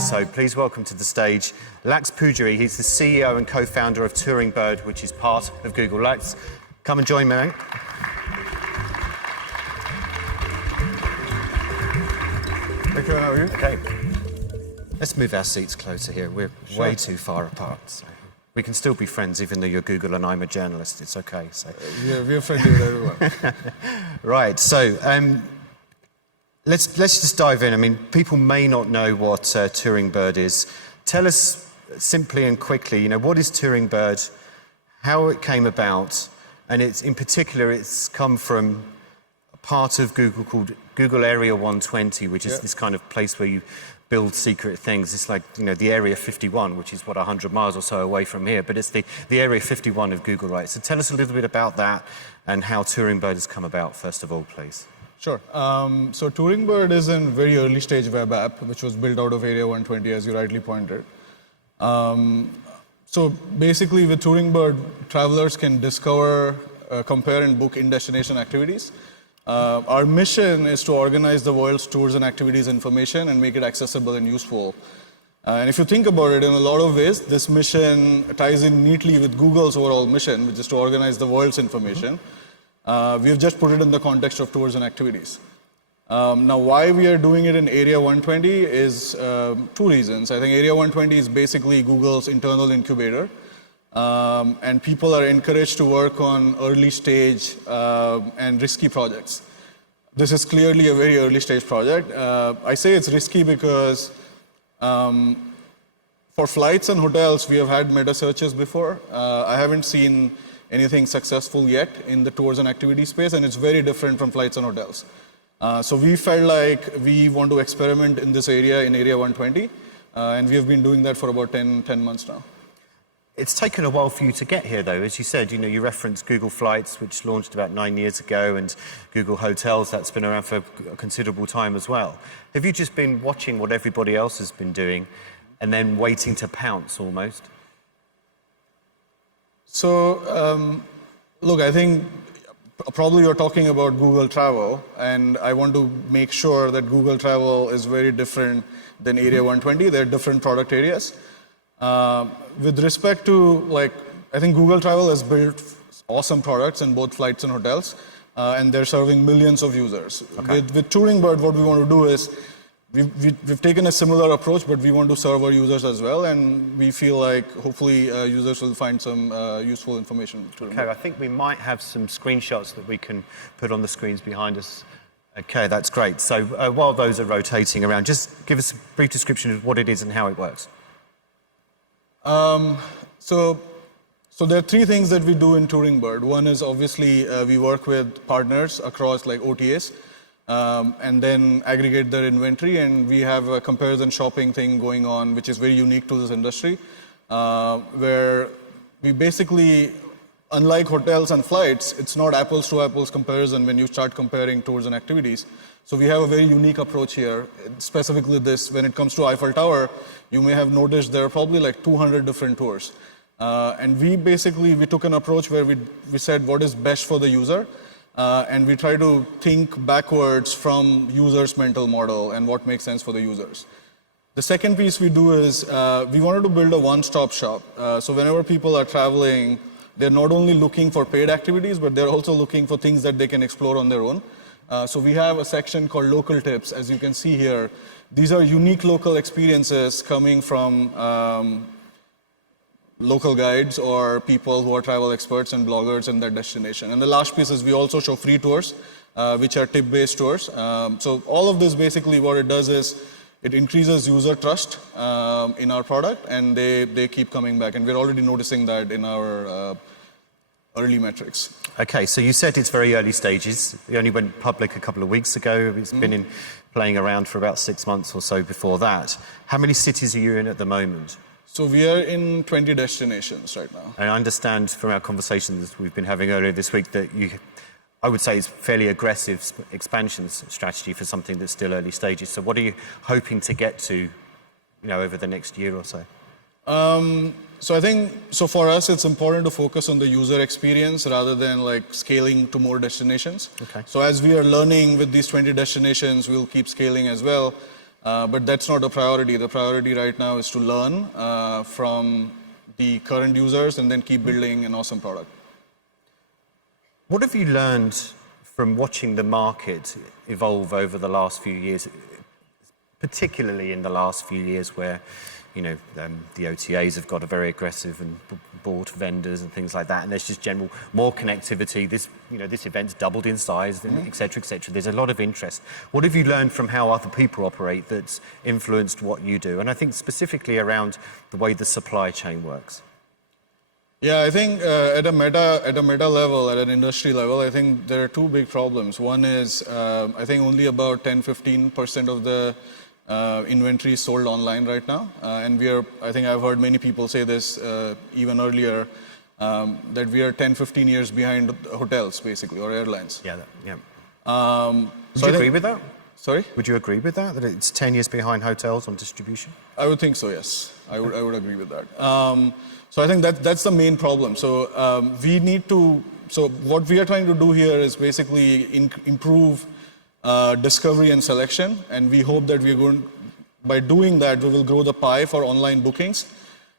So please welcome to the stage Lax Poojary. He's the CEO and co-founder of Touring Bird, which is part of Google. Lax, come and join me, mate. Thank you, how are you? Okay. Let's move our seats closer here. We're way too far apart. So we can still be friends, even though you're Google and I'm a journalist. It's okay. So. We're friendly with everyone. Right. So let's just dive in. I mean, people may not know what Touring Bird is. Tell us simply and quickly, what is Touring Bird, how it came about, and in particular, it's come from a part of Google called Google Area 120, which is this kind of place where you build secret things. It's like, the Area 51, which is, 100 miles or so away from here, but it's the Area 51 of Google, right? So tell us a little bit about that and how Touring Bird has come about, first of all, please. Sure. So Touring Bird is a very early stage web app, which was built out of Area 120, as you rightly pointed. So basically, with Touring Bird, travelers can discover, compare, and book in-destination activities. Our mission is to organize the world's tours and activities information and make it accessible and useful. And if you think about it, in a lot of ways, this mission ties in neatly with Google's overall mission, which is to organize the world's information. We have just put it in the context of tours and activities. Now, why we are doing it in Area 120 is two reasons. I think Area 120 is basically Google's internal incubator. And people are encouraged to work on early stage and risky projects. This is clearly a very early stage project. I say it's risky because for flights and hotels, we have had meta searches before. I haven't seen anything successful yet in the tours and activity space, and it's very different from flights and hotels. So we felt like we want to experiment in this area, in Area 120, and we have been doing that for about 10 months now. It's taken a while for you to get here, though. As you said, you referenced Google Flights, which launched about 9 years ago, and Google Hotels, that's been around for a considerable time as well. Have you just been watching what everybody else has been doing and then waiting to pounce almost? So, look, I think probably you're talking about Google Travel, and I want to make sure that Google Travel is very different than Area 120. They're different product areas. With respect to, I think Google Travel has built awesome products in both flights and hotels, and they're serving millions of users. Okay. With Touring Bird, what we want to do is, we've taken a similar approach, but we want to serve our users as well, and we feel like hopefully users will find some useful information. Okay, I think we might have some screenshots that we can put on the screens behind us. Okay, that's great. So while those are rotating around, just give us a brief description of what it is and how it works. So there are three things that we do in Touring Bird. One is obviously we work with partners across like OTAs and then aggregate their inventory, and we have a comparison shopping thing going on, which is very unique to this industry, where we basically, unlike hotels and flights, it's not apples to apples comparison when you start comparing tours and activities. So we have a very unique approach here, specifically this. When it comes to Eiffel Tower, you may have noticed there are probably like 200 different tours. And we took an approach where we said what is best for the user, and we try to think backwards from users' mental model and what makes sense for the users. The second piece we do is we wanted to build a one-stop shop. So whenever people are traveling, they're not only looking for paid activities, but they're also looking for things that they can explore on their own. So we have a section called Local Tips, as you can see here. These are unique local experiences coming from local guides or people who are travel experts and bloggers in their destination. And the last piece is we also show free tours, which are tip-based tours. So all of this, basically what it does is it increases user trust in our product, and they keep coming back. And we're already noticing that in our early metrics. Okay, so you said it's very early stages. You only went public a couple of weeks ago. It's been playing around for about 6 months or so before that. How many cities are you in at the moment? So we are in 20 destinations right now. And I understand from our conversations we've been having earlier this week that I would say it's fairly aggressive expansion strategy for something that's still early stages. So what are you hoping to get to, over the next year or so? So I think, for us, it's important to focus on the user experience rather than scaling to more destinations. Okay. So as we are learning with these 20 destinations, we'll keep scaling as well. But that's not the priority. The priority right now is to learn from the current users and then keep building an awesome product. What have you learned from watching the market evolve over the last few years, particularly in the last few years where, you know, the OTAs have got a very aggressive and bought vendors and things like that, and there's just general more connectivity. This event's doubled in size, et cetera, et cetera. There's a lot of interest. What have you learned from how other people operate that's influenced what you do? And I think specifically around the way the supply chain works. Yeah, I think at a meta level, at an industry level, I think there are two big problems. One is I think only about 10-15% of the inventory is sold online right now, and I think I've heard many people say this even earlier, that we are 10-15 years behind hotels, basically, or airlines. Yeah, yeah. So Would you agree with that? Sorry? Would you agree with that it's 10 years behind hotels on distribution? I would think so, yes. I would agree with that. So I think that's the main problem. So so what we are trying to do here is basically improve discovery and selection, and we hope that by doing that, we will grow the pie for online bookings.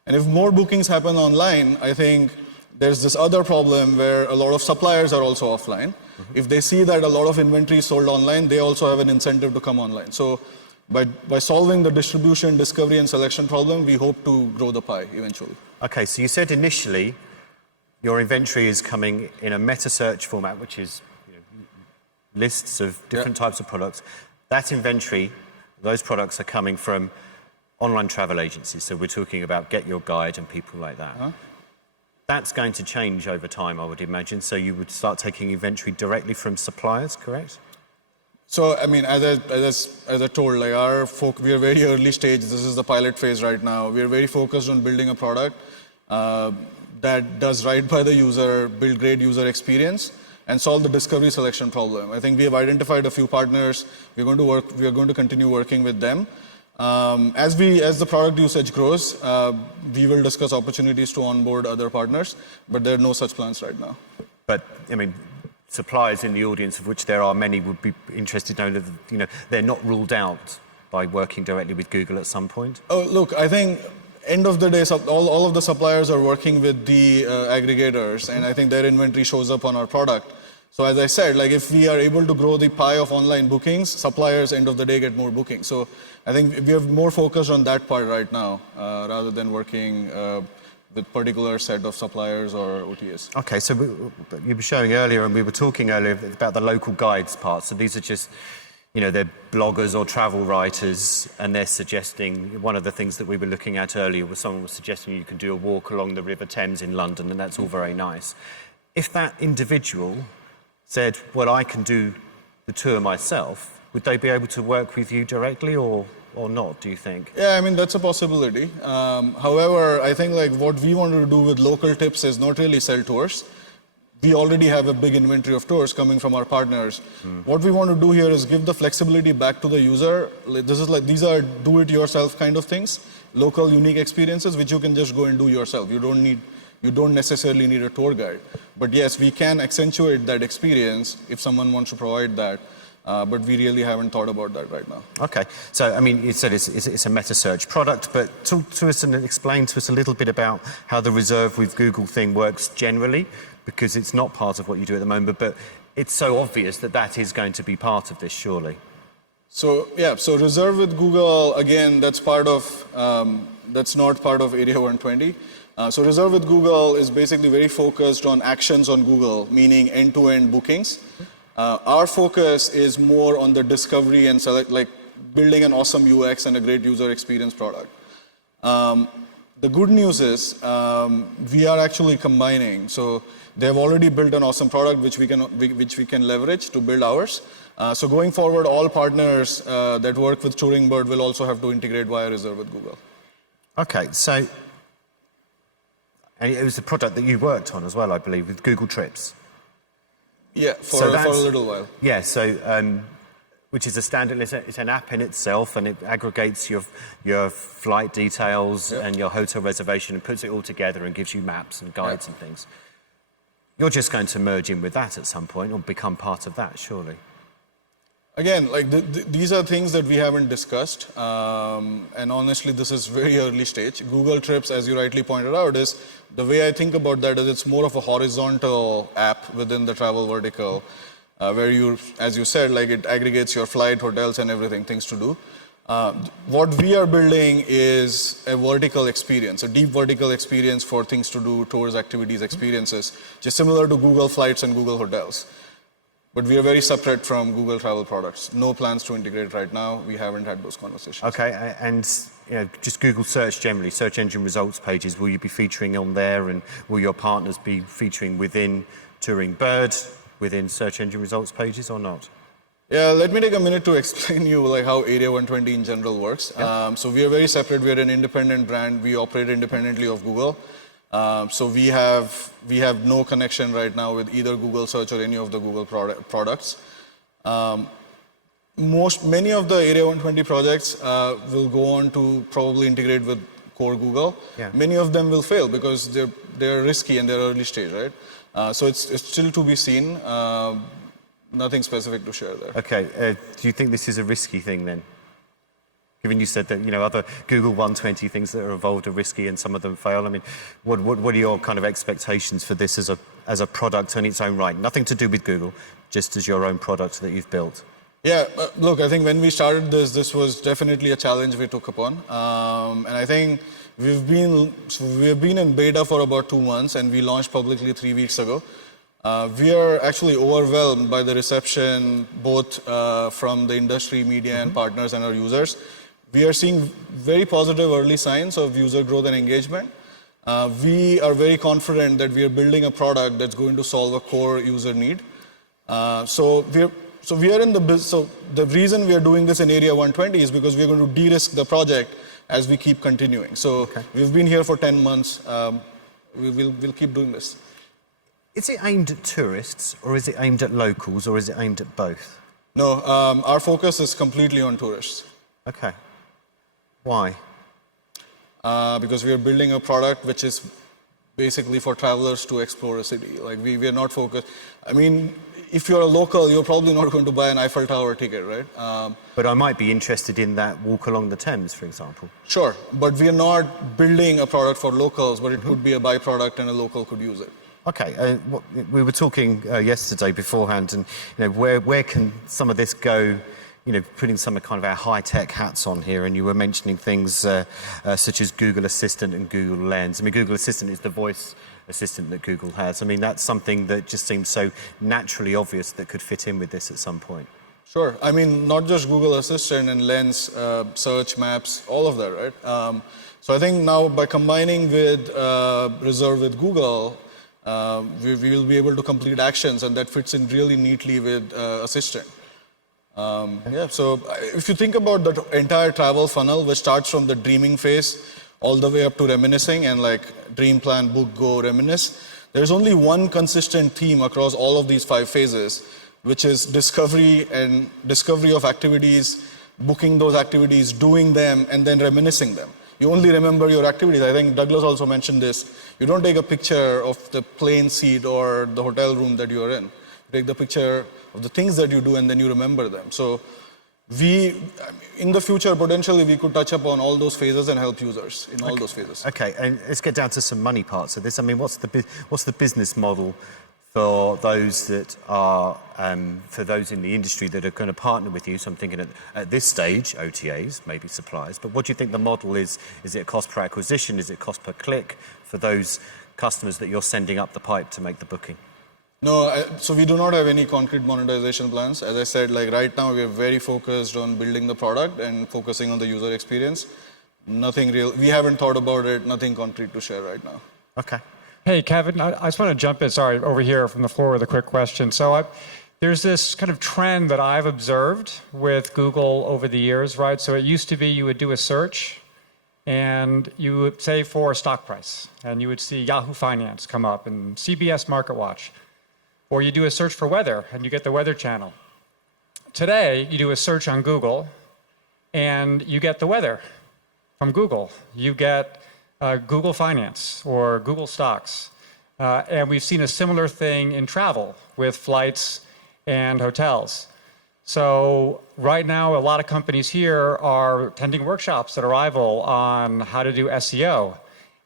And if more bookings happen online, I think there's this other problem where a lot of suppliers are also offline. If they see that a lot of inventory is sold online, they also have an incentive to come online. So by solving the distribution, discovery, and selection problem, we hope to grow the pie eventually. Okay, so you said initially your inventory is coming in a meta search format, which is lists of different types of products. That inventory, those products are coming from online travel agencies. So we're talking about Get Your Guide and people like that. That's going to change over time, I would imagine. So you would start taking inventory directly from suppliers, correct? So, I mean, as I told, like we are very early stage. This is the pilot phase right now. We are very focused on building a product that does right by the user, build great user experience, and solve the discovery selection problem. I think we have identified a few partners. We are going to continue working with them. As the product usage grows, we will discuss opportunities to onboard other partners, but there are no such plans right now. But I mean, suppliers in the audience, of which there are many, would be interested to know that they're not ruled out by working directly with Google at some point. Oh, look, I think end of the day, all of the suppliers are working with the aggregators, and I think their inventory shows up on our product. So as I said, like if we are able to grow the pie of online bookings, suppliers end of the day get more bookings. So I think we have more focus on that part right now, rather than working with particular set of suppliers or OTAs. Okay, so you were showing earlier, and we were talking earlier about the local guides part. So these are just, they're bloggers or travel writers, and they're suggesting, one of the things that we were looking at earlier was someone was suggesting you can do a walk along the River Thames in London, and that's all very nice. If that individual said, well, I can do the tour myself, would they be able to work with you directly or not, do you think? Yeah, I mean, that's a possibility. However, I think like what we wanted to do with local tips is not really sell tours. We already have a big inventory of tours coming from our partners. What we want to do here is give the flexibility back to the user. These are do-it-yourself kind of things, local, unique experiences, which you can just go and do yourself. You don't necessarily need a tour guide. But yes, we can accentuate that experience if someone wants to provide that. But we really haven't thought about that right now. Okay, so I mean, you said it's a meta search product, but talk to us and explain to us a little bit about how the Reserve with Google thing works generally, because it's not part of what you do at the moment, but it's so obvious that is going to be part of this, surely. So yeah, so Reserve with Google, again, that's not part of Area 120. So Reserve with Google is basically very focused on actions on Google, meaning end-to-end bookings. Our focus is more on the discovery and like building an awesome UX and a great user experience product. The good news is we are actually combining. So they have already built an awesome product which we can leverage to build ours. So going forward, all partners that work with TouringBird will also have to integrate via Reserve with Google. Okay, so and it was the product that you worked on as well, I believe, with Google Trips. Yeah, for a little while. Yeah, so which is a standard. It's an app in itself, and it aggregates your flight details and your hotel reservation and puts it all together and gives you maps and guides and things. You're just going to merge in with that at some point or become part of that, surely. Again, like these are things that we haven't discussed, and honestly, this is very early stage. Google Trips, as you rightly pointed out, is the way I think about that is it's more of a horizontal app within the travel vertical, where you, as you said, like it aggregates your flight, hotels, and everything, things to do. What we are building is a vertical experience, a deep vertical experience for things to do, tours, activities, experiences, just similar to Google Flights and Google Hotels. But we are very separate from Google Travel products. No plans to integrate right now. We haven't had those conversations. Okay, and just Google search generally, search engine results pages, will you be featuring on there, and will your partners be featuring within Touring Bird, within search engine results pages or not? Yeah, let me take a minute to explain you like how Area 120 in general works. Yeah. So we are very separate. We are an independent brand. We operate independently of Google. So we have no connection right now with either Google Search or any of the Google products. Many of the Area 120 projects will go on to probably integrate with core Google. Yeah. Many of them will fail because they're risky and they're early stage, right? So it's still to be seen. Nothing specific to share there. Okay, do you think this is a risky thing then? Given you said that, other Google 120 things that are involved are risky and some of them fail. I mean, what are your kind of expectations for this as a product in its own right? Nothing to do with Google, just as your own product that you've built. Yeah, look, I think when we started this was definitely a challenge we took upon. And I think we've been in beta for about 2 months and we launched publicly 3 weeks ago. We are actually overwhelmed by the reception, both from the industry, media, and partners and our users. We are seeing very positive early signs of user growth and engagement. We are very confident that we are building a product that's going to solve a core user need. So we are in the business. So the reason we are doing this in Area 120 is because we are going to de-risk the project as we keep continuing. So we've been here for 10 months. We'll keep doing this. Is it aimed at tourists, or is it aimed at locals, or is it aimed at both? No, our focus is completely on tourists. Okay. Why? Because we are building a product which is basically for travelers to explore a city. Like we are not focused. I mean, if you're a local, you're probably not going to buy an Eiffel Tower ticket, right? But I might be interested in that walk along the Thames, for example. Sure, but we are not building a product for locals, but it could be a byproduct and a local could use it. Okay, we were talking yesterday beforehand, and where can some of this go? Putting some of kind of our high-tech hats on here, and you were mentioning things such as Google Assistant and Google Lens. I mean, Google Assistant is the voice assistant that Google has. I mean, that's something that just seems so naturally obvious that could fit in with this at some point. Sure. I mean, not just Google Assistant and Lens, search, maps, all of that, right? So I think now by combining with Reserve with Google, we will be able to complete actions, and that fits in really neatly with Assistant. Yeah, so if you think about the entire travel funnel, which starts from the dreaming phase all the way up to reminiscing and like dream, plan, book, go, reminisce, there's only one consistent theme across all of these 5 phases, which is discovery of activities, booking those activities, doing them, and then reminiscing them. You only remember your activities. I think Douglas also mentioned this. You don't take a picture of the plane seat or the hotel room that you are in. You take the picture of the things that you do and then you remember them. So in the future, potentially, we could touch upon all those phases and help users in all those phases. Okay, and let's get down to some money parts of this. I mean, what's the business model for those that are, for those in the industry that are going to partner with you? So I'm thinking at this stage, OTAs, maybe suppliers, but what do you think the model is? Is it a cost per acquisition? Is it cost per click for those customers that you're sending up the pipe to make the booking? No, so we do not have any concrete monetization plans. As I said, like right now we are very focused on building the product and focusing on the user experience. Nothing real, we haven't thought about it, nothing concrete to share right now. Okay. Hey, Kevin, I just want to jump in, sorry, over here from the floor with a quick question. So there's this kind of trend that I've observed with Google over the years, right? So it used to be you would do a search and you would say for a stock price, and you would see Yahoo Finance come up and CBS Market Watch. Or you do a search for weather, and you get the Weather Channel. Today, you do a search on Google, and you get the weather from Google. You get Google Finance or Google Stocks. And we've seen a similar thing in travel with flights and hotels. So right now, a lot of companies here are attending workshops at Arival on how to do SEO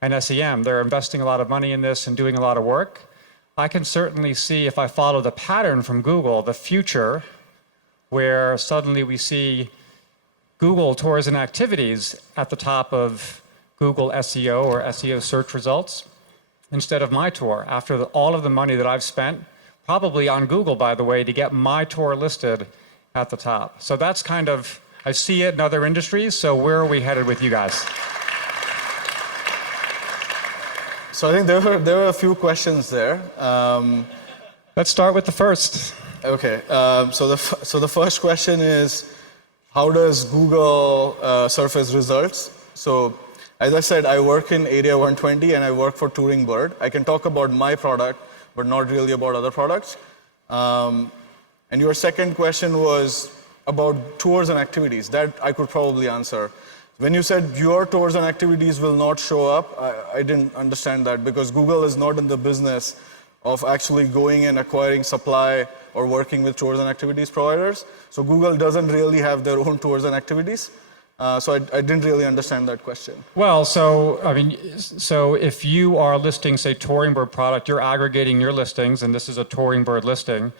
and SEM. They're investing a lot of money in this and doing a lot of work. I can certainly see, if I follow the pattern from Google, the future where suddenly we see Google tours and activities at the top of Google SEO or SEO search results instead of my tour, after all of the money that I've spent, probably on Google, by the way, to get my tour listed at the top. So that's kind of, I see it in other industries, so where are we headed with you guys? So I think there were a few questions there. Let's start with the first. Okay, so the first question is, how does Google surface results? So as I said, I work in Area 120 and I work for Touring Bird. I can talk about my product, but not really about other products. And your second question was about tours and activities. That I could probably answer. When you said your tours and activities will not show up, I didn't understand that, because Google is not in the business of actually going and acquiring supply or working with tours and activities providers. So Google doesn't really have their own tours and activities. So I didn't really understand that question. Well, so if you are listing, say, Touring Bird product, you're aggregating your listings, and this is a Touring Bird listing.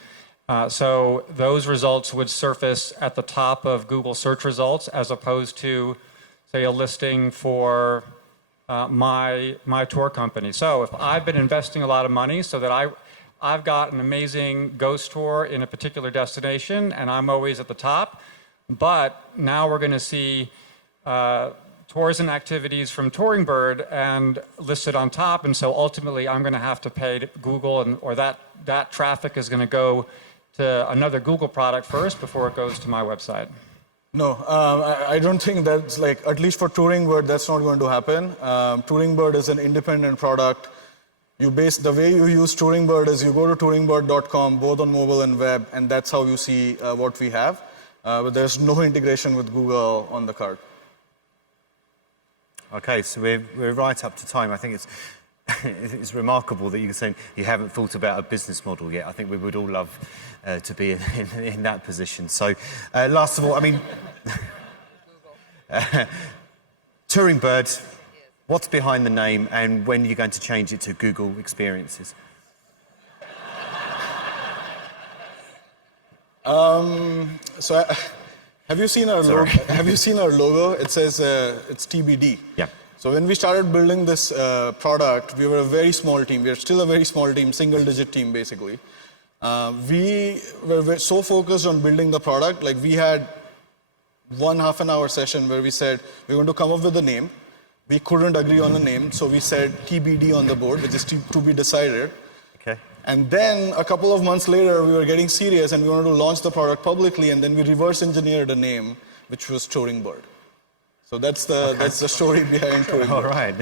So those results would surface at the top of Google search results, as opposed to, say, a listing for my tour company. So if I've been investing a lot of money so that I've got an amazing ghost tour in a particular destination, and I'm always at the top, but now we're going to see tours and activities from Touring Bird and listed on top, and so ultimately I'm going to have to pay to Google, or that traffic is going to go to another Google product first before it goes to my website. No, I don't think that's like, at least for Touring Bird, that's not going to happen. Touring Bird is an independent product. The way you use Touring Bird is you go to touringbird.com, both on mobile and web, and that's how you see what we have. But there's no integration with Google on the card. Okay, so we're right up to time. I think it's remarkable that you can say you haven't thought about a business model yet. I think we would all love to be in that position. So, last of all, I mean, Touring Bird, what's behind the name, and when are you going to change it to Google Experiences? Have you seen our logo? Have you seen our logo? It says it's TBD. Yeah. So when we started building this product, we were a very small team. We are still a very small team, single-digit team, basically. We were so focused on building the product, like we had one half-an-hour session where we said we're going to come up with a name. We couldn't agree on a name, so we said TBD on the board, which is to be decided. Okay. And then a couple of months later, we were getting serious and we wanted to launch the product publicly, and then we reverse engineered a name, which was Touring Bird. So that's the story behind Touring Bird. All right.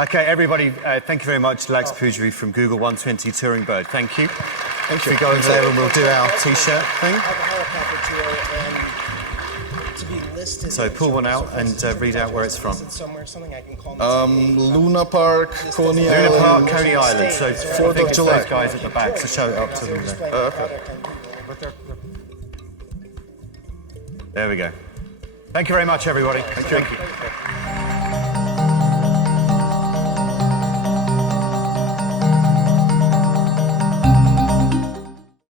Okay, everybody, thank you very much. Lex Poojary from Google 120 Touring Bird. Thank you. Thank you. We go over there and we'll do our T-shirt thing. So pull one out and read out where it's from. Luna Park, Coney Island. Luna Park, Coney Island. So 4th of July. Those guys at the back, so show it up to them. Okay. There we go. Thank you very much, everybody. Thank you.